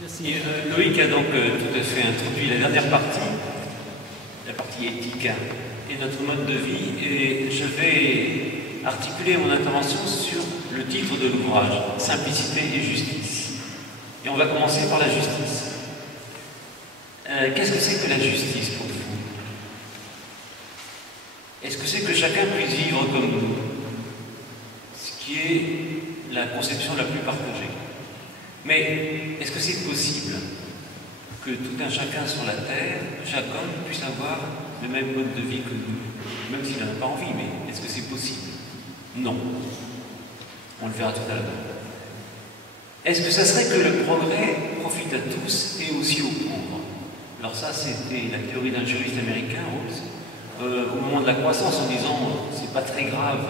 Merci. Loïc a donc tout à fait introduit la dernière partie, la partie éthique et notre mode de vie, et je vais articuler mon intervention sur le titre de l'ouvrage, Simplicité et justice. Et on va commencer par la justice. Qu'est-ce que c'est que la justice pour vous? Est-ce que c'est que chacun puisse vivre comme nous? Ce qui est la conception la plus partagée. Mais est-ce que c'est possible que tout un chacun sur la Terre, chaque homme, puisse avoir le même mode de vie que nous? Même s'il n'en a pas envie, mais est-ce que c'est possible? Non. On le verra tout à l'heure. Est-ce que ça serait que le progrès profite à tous et aussi aux pauvres? Alors ça, c'était la théorie d'un juriste américain, Rawls, au moment de la croissance, en disant c'est pas très grave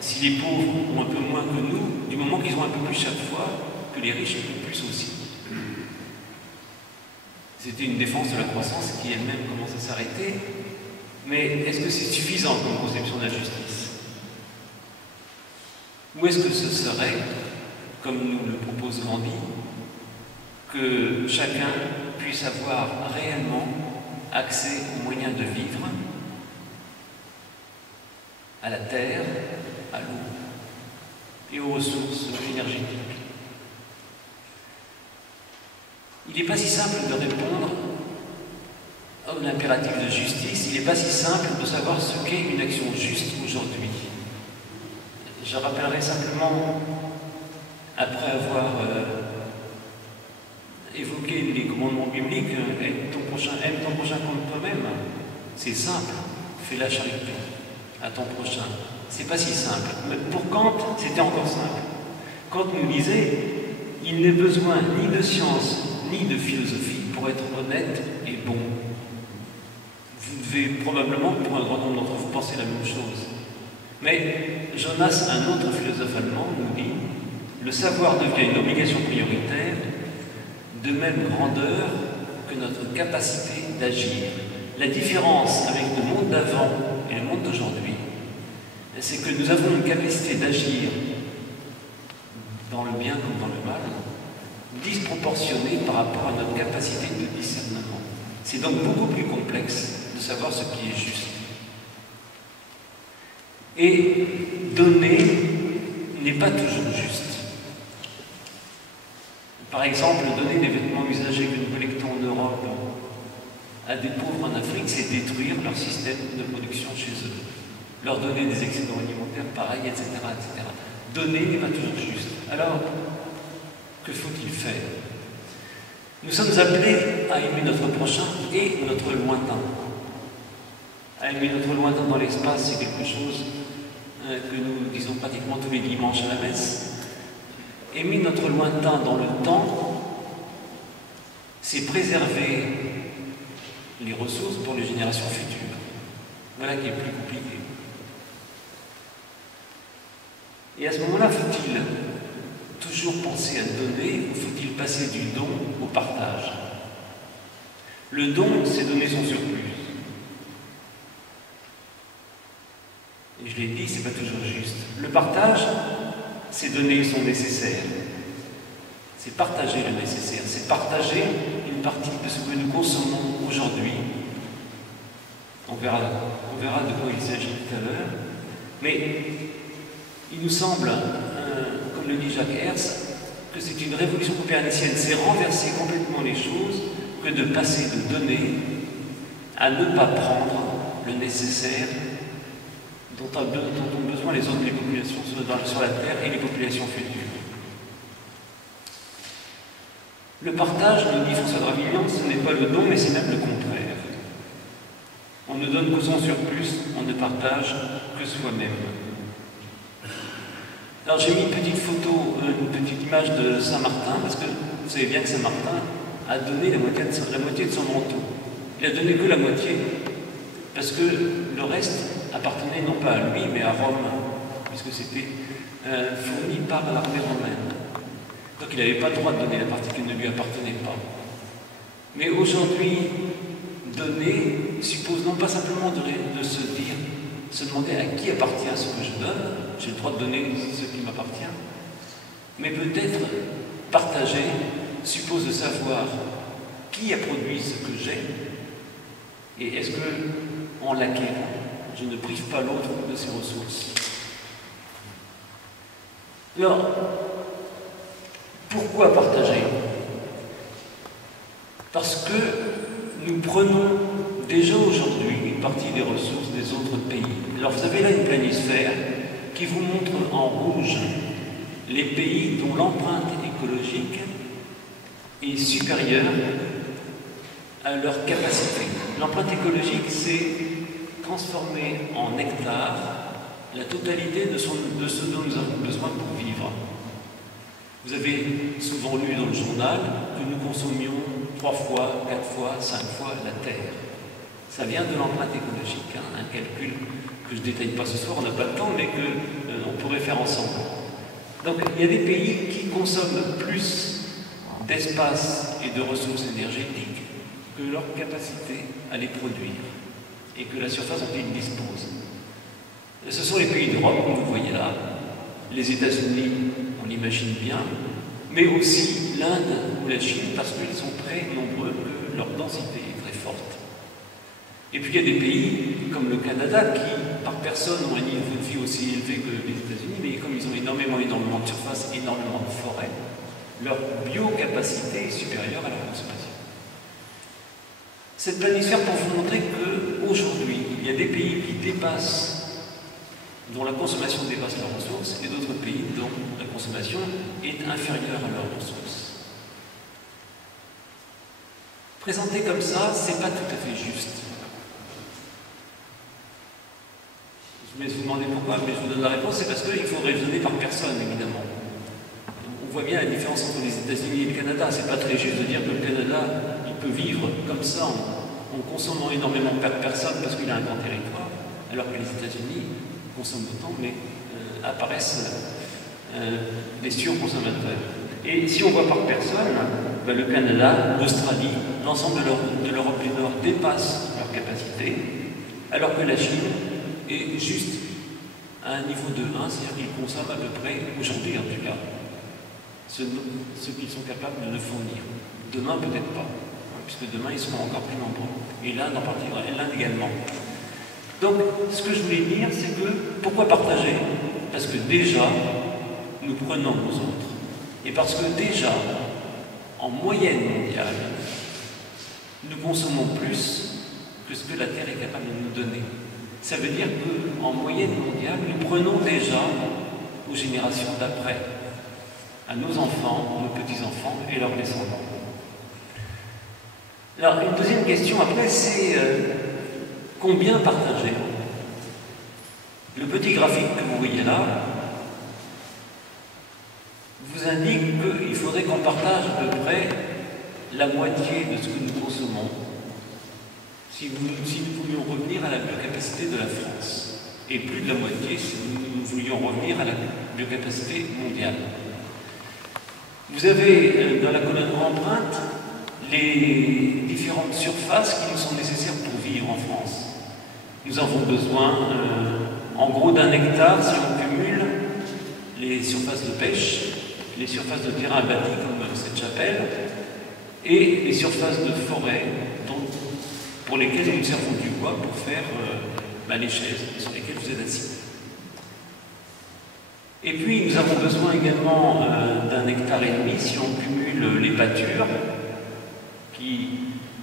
si les pauvres ont un peu moins que nous, du moment qu'ils ont un peu plus chaque fois, que les riches un peu plus aussi. C'était une défense de la croissance qui elle-même commence à s'arrêter. Mais est-ce que c'est suffisant comme conception de la justice? Ou est-ce que ce serait, comme nous le propose Gandhi, que chacun puisse avoir réellement accès aux moyens de vivre, à la terre, à l'eau et aux ressources énergétiques? Il n'est pas si simple de répondre à l'impératif de justice, il n'est pas si simple de savoir ce qu'est une action juste aujourd'hui. Je rappellerai simplement, après avoir évoqué les commandements bibliques, aime ton prochain comme toi-même, c'est simple, fais la charité à ton prochain. C'est pas si simple. Mais pour Kant, c'était encore simple. Kant nous disait, il n'est besoin ni de science, ni de philosophie pour être honnête et bon. Vous devez probablement, pour un grand nombre d'entre vous, penser la même chose. Mais Jonas, un autre philosophe allemand, nous dit « Le savoir devient une obligation prioritaire, de même grandeur que notre capacité d'agir. » La différence avec le monde d'avant et le monde d'aujourd'hui, c'est que nous avons une capacité d'agir dans le bien comme dans le mal, disproportionnée par rapport à notre capacité de discernement. C'est donc beaucoup plus complexe de savoir ce qui est juste. Et donner n'est pas toujours juste. Par exemple, donner des vêtements usagés que nous collectons en Europe à des pauvres en Afrique, c'est détruire leur système de production chez eux. Leur donner des excédents alimentaires pareils, etc., etc. Donner n'est pas toujours juste. Alors, que faut-il faire? Nous sommes appelés à aimer notre prochain et notre lointain. À aimer notre lointain dans l'espace, c'est quelque chose que nous disons pratiquement tous les dimanches à la messe. Aimer notre lointain dans le temps, c'est préserver les ressources pour les générations futures. Voilà qui est plus compliqué. Et à ce moment-là, faut-il toujours penser à donner ou faut-il passer du don au partage? Le don, c'est donner son surplus. Et je l'ai dit, c'est pas toujours juste. Le partage, c'est donner son nécessaire. C'est partager le nécessaire. C'est partager une partie de ce que nous consommons aujourd'hui. On verra de quoi il s'agit tout à l'heure. Mais il nous semble, comme le dit Jacques Hertz, que c'est une révolution copernicienne. C'est renverser complètement les choses que de passer de donner à ne pas prendre le nécessaire dont ont besoin les autres, les populations sur la Terre et les populations futures. Le partage, nous dit François Dravillian, ce n'est pas le don, mais c'est même le contraire. On ne donne que son surplus, on ne partage que soi-même. Alors j'ai mis une petite photo, une petite image de Saint-Martin, parce que vous savez bien que Saint-Martin a donné la moitié de son manteau. Il a donné que la moitié, parce que le reste appartenait non pas à lui, mais à Rome, puisque c'était fourni par l'armée romaine. Donc il n'avait pas le droit de donner la partie qui ne lui appartenait pas. Mais aujourd'hui, donner suppose non pas simplement de se demander à qui appartient ce que je donne, j'ai le droit de donner ce qui m'appartient, mais peut-être partager suppose de savoir qui a produit ce que j'ai et est-ce que, en l'acquérant, je ne prive pas l'autre de ses ressources. Alors, pourquoi partager? Parce que nous prenons déjà aujourd'hui une partie des ressources des autres pays. Alors vous avez là une planisphère qui vous montre en rouge les pays dont l'empreinte écologique est supérieure à leur capacité. L'empreinte écologique, c'est transformer en hectares la totalité de ce dont nous avons besoin pour vivre. Vous avez souvent lu dans le journal que nous consommions 3 fois, 4 fois, 5 fois la Terre. Ça vient de l'empreinte écologique, un calcul que je ne détaille pas ce soir, on n'a pas le temps, mais qu'on pourrait faire ensemble. Donc il y a des pays qui consomment plus d'espace et de ressources énergétiques que leur capacité à les produire et que la surface dont ils disposent. Ce sont les pays d'Europe, comme vous voyez là, les États-Unis, on l'imagine bien, mais aussi l'Inde ou la Chine, parce qu'ils sont très nombreux, que leur densité est très forte. Et puis il y a des pays comme le Canada qui, par personne, ont un niveau de vie aussi élevé que les États-Unis, mais comme ils ont énormément de surface, énormément de forêts, leur biocapacité est supérieure à leur consommation. Cette planisphère pour vous montrer qu'aujourd'hui, il y a des pays dont la consommation dépasse leurs ressources et d'autres pays dont la consommation est inférieure à leurs ressources. Présenté comme ça, c'est pas tout à fait juste. Je vais vous demander pourquoi, mais je vous donne la réponse, c'est parce qu'il faut raisonner par personne, évidemment. On voit bien la différence entre les États-Unis et le Canada. C'est pas très juste de dire que le Canada, il peut vivre comme ça en consommant énormément par personne parce qu'il a un grand territoire, alors que les États-Unis consomment autant, mais apparaissent des surconsommateurs. Et si on voit par personne, le Canada, l'Australie, l'ensemble de l'Europe du Nord dépassent leur capacité, alors que la Chine est juste à un niveau de 1, c'est-à-dire qu'ils consomment à peu près, aujourd'hui en tout cas, ce qu'ils sont capables de fournir. Demain, peut-être pas, puisque demain, ils seront encore plus nombreux. Et l'Inde en particulier, l'Inde également. Donc, ce que je voulais dire, c'est que, pourquoi partager? Parce que déjà, nous prenons aux autres. Et parce que déjà, en moyenne mondiale, nous consommons plus que ce que la Terre est capable de nous donner. Ça veut dire qu'en moyenne mondiale, nous prenons déjà aux générations d'après, à nos enfants, nos petits-enfants et leurs descendants. Alors, une deuxième question après, c'est combien partager? Le petit graphique que vous voyez là vous indique qu'il faudrait qu'on partage à peu près la moitié de ce que nous consommons si nous voulions revenir à la biocapacité de la France, et plus de la moitié si nous voulions revenir à la biocapacité mondiale. Vous avez dans la colonne empreinte les différentes surfaces qui nous sont nécessaires pour vivre en France. Nous avons besoin, en gros, d'1 hectare si on cumule les surfaces de pêche, les surfaces de terrain bâti comme cette chapelle, et les surfaces de forêt pour lesquelles nous servons du bois pour faire les chaises sur lesquelles vous êtes assis. Et puis nous avons besoin également d'1,5 hectare si on cumule les pâtures qui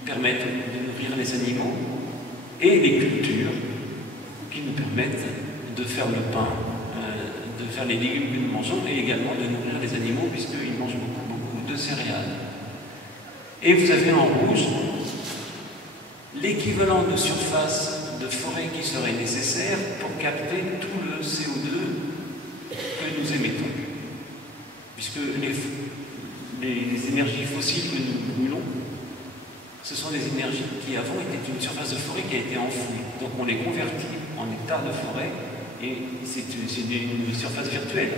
permettent de nourrir les animaux et les cultures qui nous permettent de faire le pain, de faire les légumes que nous mangeons et également de nourrir les animaux puisqu'ils mangent beaucoup de céréales. Et vous avez en rouge l'équivalent de surface de forêt qui serait nécessaire pour capter tout le CO2 que nous émettons. Puisque les énergies fossiles que nous brûlons, ce sont des énergies qui avant étaient une surface de forêt qui a été enfouie. Donc on les convertit en hectares de forêt et c'est une surface virtuelle.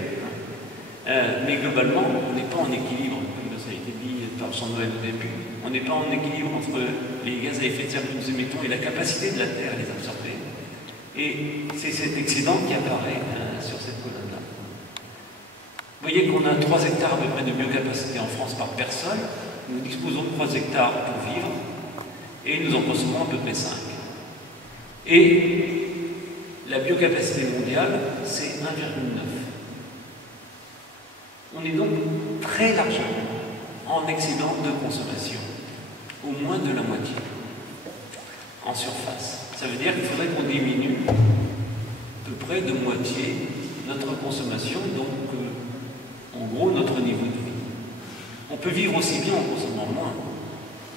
Mais globalement, on n'est pas en équilibre, comme ça a été dit par Jean-Noël au début. On n'est pas en équilibre entre les gaz à effet de serre que nous émettons et la capacité de la Terre à les absorber. Et c'est cet excédent qui apparaît sur cette colonne-là. Vous voyez qu'on a 3 hectares à peu près de biocapacité en France par personne, Nous disposons de 3 hectares pour vivre et nous en consommons à peu près 5. Et la biocapacité mondiale, c'est 1,9. On est donc très largement en excédent de consommation, au moins de la moitié, en surface. Ça veut dire qu'il faudrait qu'on diminue à peu près de moitié notre consommation, donc en gros notre niveau de vie. On peut vivre aussi bien en consommant moins.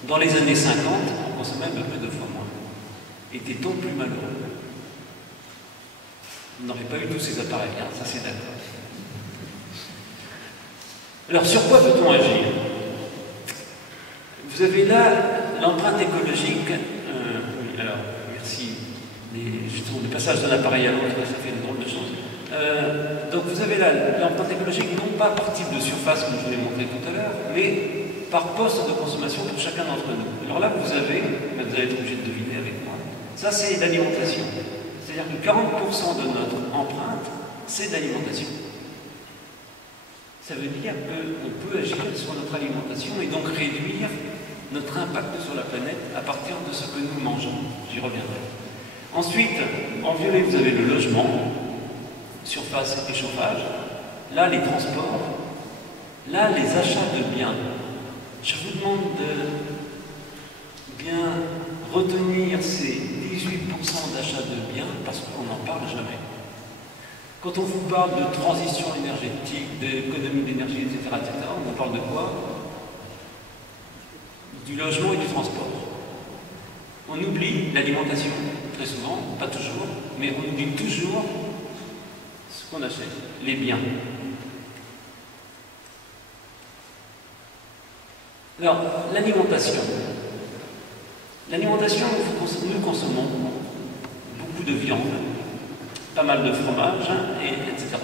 Dans les années 50, on consommait à peu près 2 fois moins. Était-on plus malheureux? On n'aurait pas eu tous ces appareils, hein, ça c'est d'accord. Alors sur quoi peut-on agir? Vous avez là l'empreinte écologique. Alors, merci. Justement, le passage d'un appareil à l'autre, ça fait une drôle de chose. Donc vous avez là l'empreinte écologique, non pas par type de surface, comme je vous l'ai montré tout à l'heure, mais par poste de consommation pour chacun d'entre nous. Alors là, vous allez être obligé de deviner avec moi. Ça, c'est l'alimentation. C'est-à-dire que 40% de notre empreinte, c'est d'alimentation. Ça veut dire qu'on peut agir sur notre alimentation et donc réduire notre impact sur la planète à partir de ce que nous mangeons. J'y reviendrai. Ensuite, en violet, vous avez le logement, surface et chauffage. Là, les transports. Là, les achats de biens. Je vous demande de bien retenir ces 18% d'achats de biens parce qu'on n'en parle jamais. Quand on vous parle de transition énergétique, d'économie d'énergie, etc., on parle de quoi? Du logement et du transport. On oublie l'alimentation, très souvent, pas toujours, mais on oublie toujours ce qu'on achète, les biens. Alors, l'alimentation. L'alimentation, nous consommons beaucoup de viande, pas mal de fromage, etc.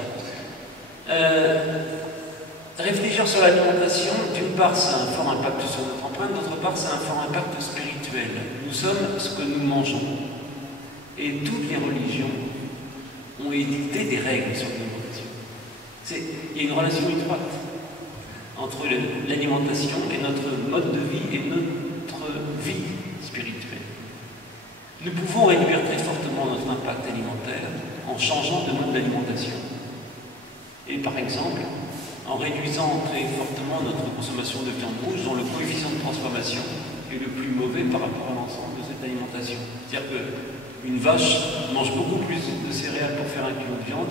Réfléchir sur l'alimentation, d'une part, ça a un fort impact sur notre empreinte, d'autre part, ça a un fort impact spirituel. Nous sommes ce que nous mangeons. Et toutes les religions ont édicté des règles sur l'alimentation. Il y a une relation étroite entre l'alimentation et notre mode de vie et notre vie spirituelle. Nous pouvons réduire très fortement notre impact alimentaire en changeant de mode d'alimentation. Et par exemple, en réduisant très fortement notre consommation de viande rouge, dont le coefficient de transformation est le plus mauvais par rapport à l'ensemble de cette alimentation. C'est-à-dire qu'une vache mange beaucoup plus de céréales pour faire 1 kilo de viande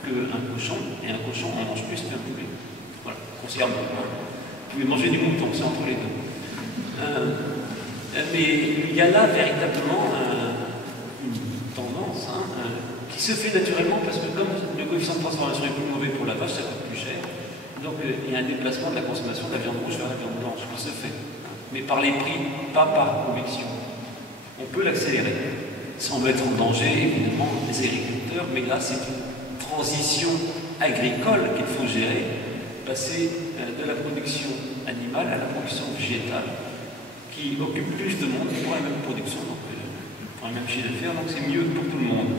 qu'un cochon, et un cochon en mange plus qu'un poulet. Voilà, grossièrement. Vous pouvez manger du mouton, c'est entre les deux. Mais il y a là véritablement une tendance qui se fait naturellement parce que comme le coefficient de transformation est plus mauvais pour la vache, ça coûte plus cher. Donc il y a un déplacement de la consommation de la viande rouge vers la viande blanche qui se fait. Mais par les prix, pas par conviction. On peut l'accélérer, sans mettre en danger évidemment les agriculteurs, mais là c'est une transition agricole qu'il faut gérer, passer de la production animale à la production végétale, qui occupe plus de monde pour la même production, donc pour le même chiffre d'affaires, donc c'est mieux pour tout le monde,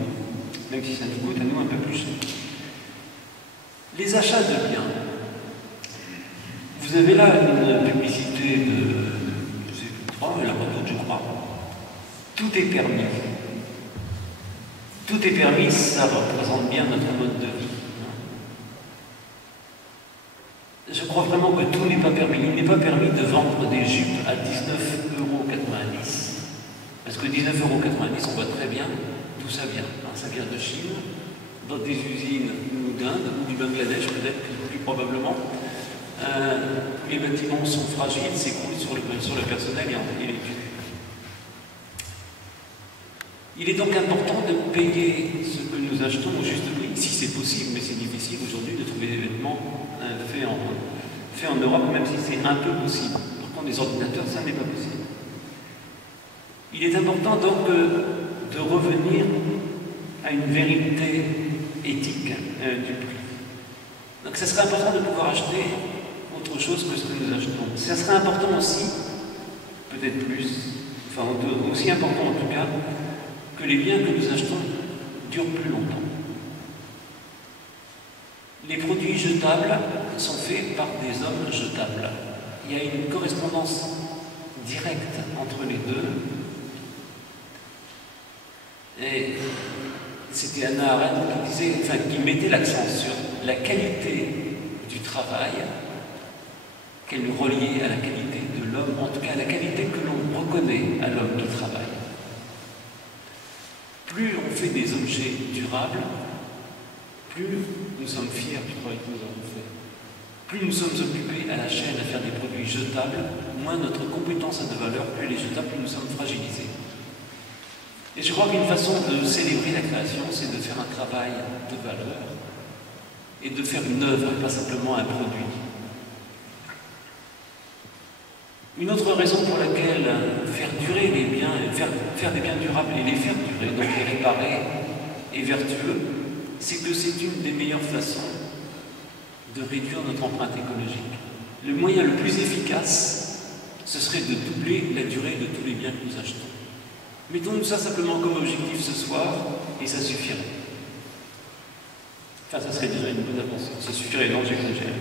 même si ça nous coûte à nous un peu plus cher. Les achats de biens. Vous avez là une publicité de, je sais plus, 3, mais la d'autres, je crois. Tout est permis. Tout est permis, ça représente bien notre mode de vie. Je crois vraiment que tout n'est pas permis. Il n'est pas permis de vendre des jupes à 19,90 €. Parce que 19,90 €, on voit très bien d'où ça vient. Ça vient de Chine, dans des usines ou d'Inde, ou du Bangladesh peut-être, plus probablement. Les bâtiments sont fragiles, s'écroulent sur le personnel et les usines. Il est donc important de payer ce que nous achetons au juste prix, si c'est possible, mais c'est difficile aujourd'hui de trouver des vêtements faits en Europe, même si c'est un peu possible. Par contre, les ordinateurs, ça n'est pas possible. Il est important donc de revenir à une vérité éthique du prix. Donc ça serait important de pouvoir acheter autre chose que ce que nous achetons. Ça serait important aussi, peut-être plus, enfin aussi important en tout cas, que les biens que nous achetons durent plus longtemps. Les produits jetables sont faits par des hommes jetables. il y a une correspondance directe entre les deux. Et c'était Hannah Arendt qui mettait l'accent sur la qualité du travail, qu'elle nous reliait à la qualité de l'homme, en tout cas à la qualité que l'on reconnaît à l'homme qui travaille. Plus on fait des objets durables, plus nous sommes fiers du travail que nous avons fait. Plus nous sommes occupés à la chaîne à faire des produits jetables, moins notre compétence a de valeur, plus elle est jetable, plus nous sommes fragilisés. Et je crois qu'une façon de célébrer la création, c'est de faire un travail de valeur et de faire une œuvre, pas simplement un produit. Une autre raison pour laquelle faire durer les biens, faire des biens durables et les faire durer, donc les réparer, est vertueux, c'est que c'est une des meilleures façons de réduire notre empreinte écologique. Le moyen le plus efficace, ce serait de doubler la durée de tous les biens que nous achetons. Mettons-nous ça simplement comme objectif ce soir, et ça suffirait. Enfin, ça serait déjà une bonne avancée. Ça suffirait, non, j'exagère.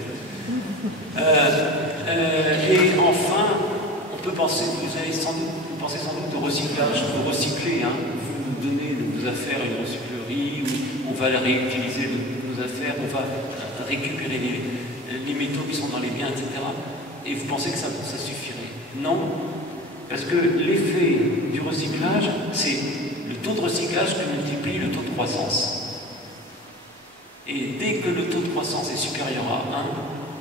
Et enfin, on peut penser, vous pensez sans doute au recyclage, vous recycler, hein, vous donnez vos affaires à une recyclerie, où on va réutiliser nos affaires, on va récupérer les métaux qui sont dans les biens, etc. Et vous pensez que ça suffirait. Non, parce que l'effet du recyclage, c'est le taux de recyclage qui multiplie le taux de croissance. Et dès que le taux de croissance est supérieur à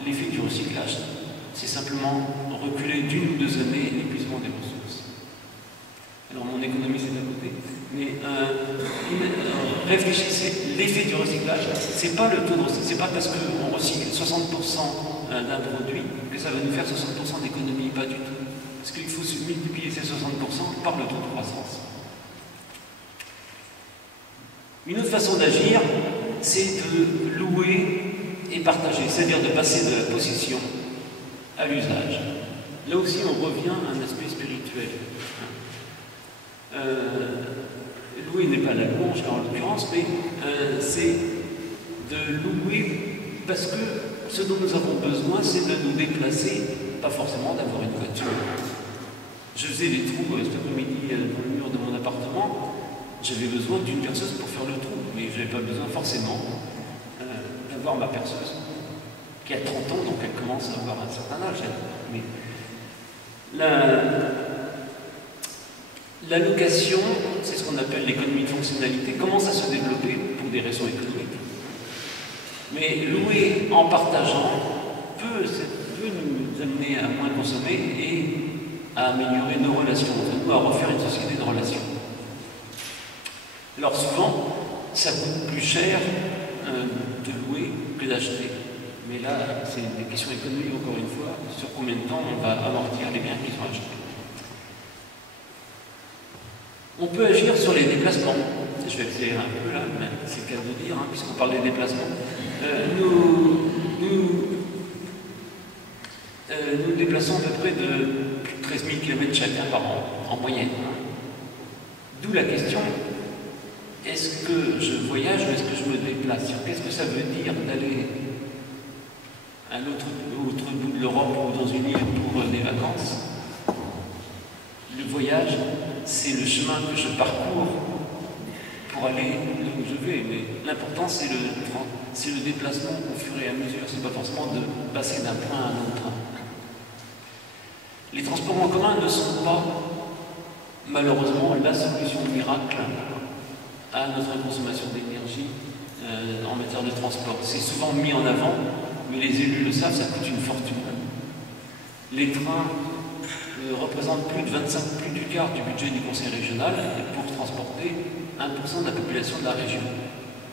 1, l'effet du recyclage, c'est simplement reculer d'une ou 2 années l'épuisement des ressources. Alors mon économie c'est à côté, mais réfléchissez, l'effet du recyclage, c'est pas le taux de recyclage, c'est pas parce qu'on recycle 60% d'un produit que ça va nous faire 60% d'économie, pas du tout. Parce qu'il faut multiplier ces 60% par le taux de croissance. Une autre façon d'agir, c'est de louer et partager, c'est-à-dire de passer de la possession à l'usage. Là aussi, on revient à un aspect spirituel. Louer n'est pas la louange, en l'occurrence, mais c'est de louer parce que ce dont nous avons besoin, c'est de nous déplacer, pas forcément d'avoir une voiture. Je faisais des trous cet après-midi dans le mur de mon appartement. J'avais besoin d'une perceuse pour faire le trou, mais je n'avais pas besoin forcément d'avoir ma perceuse qui a 30 ans, donc elle commence à avoir un certain âge. Mais la location, c'est ce qu'on appelle l'économie de fonctionnalité, commence à se développer pour des raisons économiques. Mais louer en partageant peut nous amener à moins consommer et à améliorer nos relations entre nous, à refaire une société de relations. Alors souvent, ça coûte plus cher de louer que d'acheter. Mais là, c'est des questions économiques, encore une fois, sur combien de temps on va amortir les biens qui sont achetés. On peut agir sur les déplacements. Je vais accélérer un peu là, mais c'est le cas de dire, hein, puisqu'on parle des déplacements. Nous déplaçons à peu près de 13 000 km chacun par an, en moyenne. D'où la question, est-ce que je voyage ou est-ce que je me déplace? Qu'est-ce que ça veut dire d'aller à l'autre bout de l'Europe ou dans une île pour des vacances? Le voyage, c'est le chemin que je parcours pour aller là où je vais, mais l'important c'est le déplacement au fur et à mesure, c'est pas forcément de passer d'un point à un autre. Les transports en commun ne sont pas, malheureusement, la solution miracle à notre consommation d'énergie en matière de transport. C'est souvent mis en avant, mais les élus le savent, ça coûte une fortune. Les trains représentent plus du quart du budget du conseil régional pour transporter 1% de la population de la région.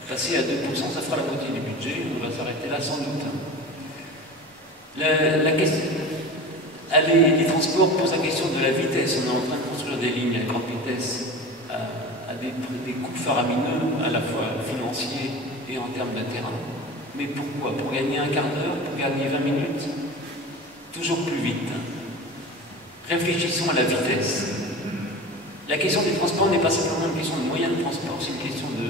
Passer à 2%, ça fera la moitié du budget, on va s'arrêter là sans doute. Les transports posent la question de la vitesse. On est en train de construire des lignes à grande vitesse à des coûts faramineux, à la fois financiers et en termes de terrain. Mais pourquoi? Pour gagner un quart d'heure, pour gagner 20 minutes? Toujours plus vite. Réfléchissons à la vitesse. La question des transports n'est pas simplement une question de moyens de transport, c'est une question de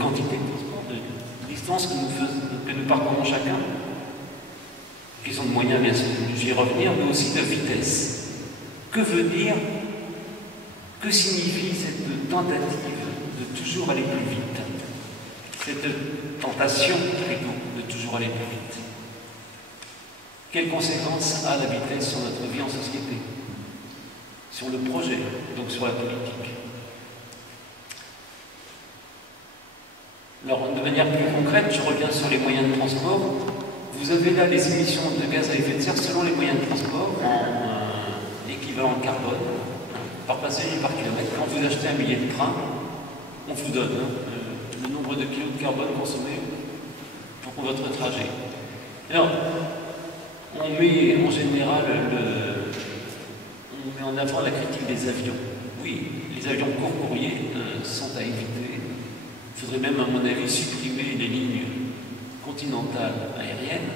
quantité de transport, de distance que nous parcourons chacun. Question de moyens, bien sûr, j'y vais revenir, mais aussi de vitesse. Que veut dire, que signifie cette tentative de toujours aller plus vite? Cette tentation, plutôt, de toujours aller plus vite. Quelles conséquences a la vitesse sur notre vie en société? Sur le projet, donc sur la politique. Alors, de manière plus concrète, je reviens sur les moyens de transport. Vous avez là les émissions de gaz à effet de serre selon les moyens de transport en équivalent carbone, par passager par kilomètre. Quand vous achetez un billet de train, on vous donne le nombre de kilos de carbone consommés pour votre trajet. Alors, on met en général on met en avant la critique des avions. Oui, les avions court-courrier sont à éviter. Il faudrait même, à mon avis, supprimer les lignes continentales aériennes.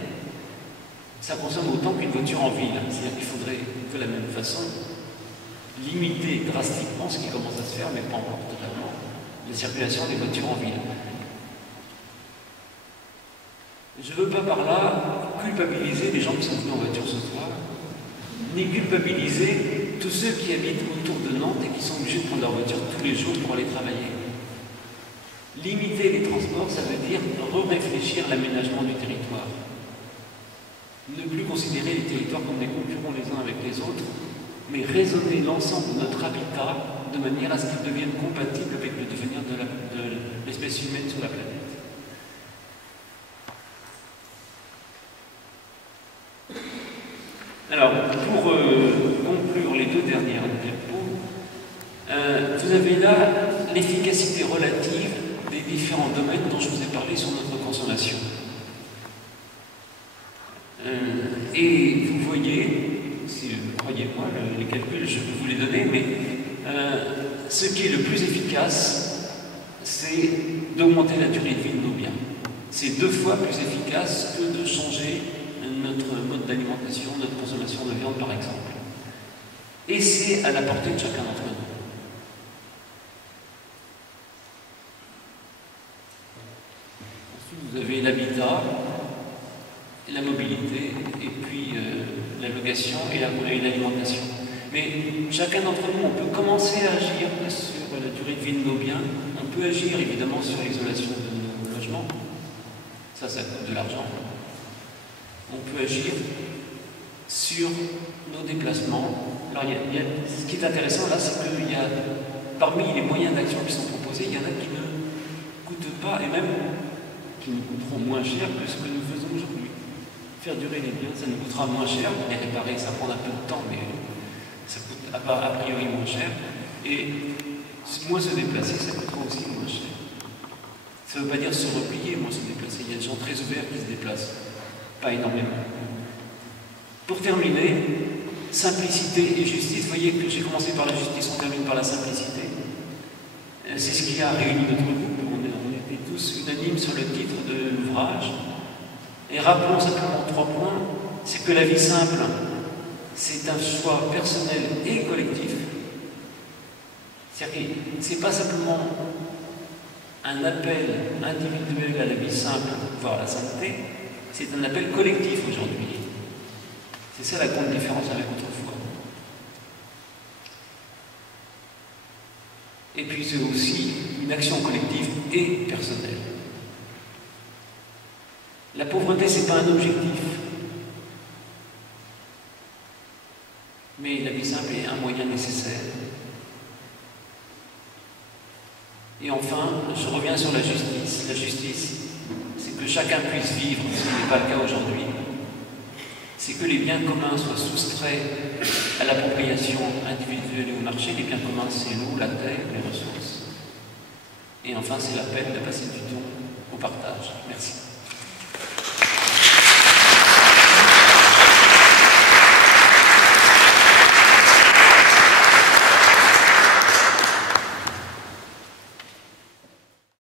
Ça consomme autant qu'une voiture en ville. C'est-à-dire qu'il faudrait, de la même façon, limiter drastiquement, ce qui commence à se faire, mais pas encore totalement, la circulation des voitures en ville. Je ne veux pas par là culpabiliser les gens qui sont venus en voiture ce soir, ni culpabiliser tous ceux qui habitent autour de Nantes et qui sont obligés de prendre leur voiture tous les jours pour aller travailler. Limiter les transports, ça veut dire réfléchir l'aménagement du territoire. Ne plus considérer les territoires comme des concurrents les uns avec les autres, mais raisonner l'ensemble de notre habitat de manière à ce qu'il devienne compatible avec le devenir de l'espèce humaine sur la planète. Alors, pour conclure les deux dernières diapos, vous avez là l'efficacité relative des différents domaines dont je vous ai parlé sur notre consommation. Et vous voyez, si croyez-moi, les calculs, je peux vous les donner, mais ce qui est le plus efficace, c'est d'augmenter la durée de vie de nos biens. C'est 2 fois plus efficace que de changer notre mode d'alimentation, notre consommation de viande, par exemple. Et c'est à la portée de chacun d'entre nous. Ensuite, vous avez l'habitat, la mobilité, et puis la location et l'alimentation. Mais chacun d'entre nous, on peut commencer à agir sur la durée de vie de nos biens. On peut agir évidemment sur l'isolation de nos logements. Ça coûte de l'argent. On peut agir sur nos déplacements. Alors, ce qui est intéressant là, c'est qu'il y a, parmi les moyens d'action qui sont proposés, il y en a qui ne coûtent pas, et même qui nous coûteront moins cher que ce que nous faisons aujourd'hui. Faire durer les biens, ça nous coûtera moins cher. Les réparer, ça prend un peu de temps, mais ça coûte a priori moins cher. Et moins se déplacer, ça coûtera aussi moins cher. Ça ne veut pas dire se replier, moins se déplacer. Il y a des gens très ouverts qui se déplacent. Pas énormément. Pour terminer, simplicité et justice. Vous voyez que j'ai commencé par la justice, on termine par la simplicité. C'est ce qui a réuni notre groupe. On était tous unanimes sur le titre de l'ouvrage. Et rappelons simplement 3 points. C'est que la vie simple, c'est un choix personnel et collectif. C'est-à-dire que ce n'est pas simplement un appel individuel à la vie simple, voire à la sainteté. C'est un appel collectif aujourd'hui. C'est ça la grande différence avec autrefois. Et puis c'est aussi une action collective et personnelle. La pauvreté, ce n'est pas un objectif. Mais la vie simple est un moyen nécessaire. Et enfin, je reviens sur la justice. La justice, c'est que chacun puisse vivre, ce qui n'est pas le cas aujourd'hui. C'est que les biens communs soient soustraits à l'appropriation individuelle et au marché. Les biens communs, c'est l'eau, la terre, les ressources. Et enfin, c'est l'appel de passer du temps au partage. Merci.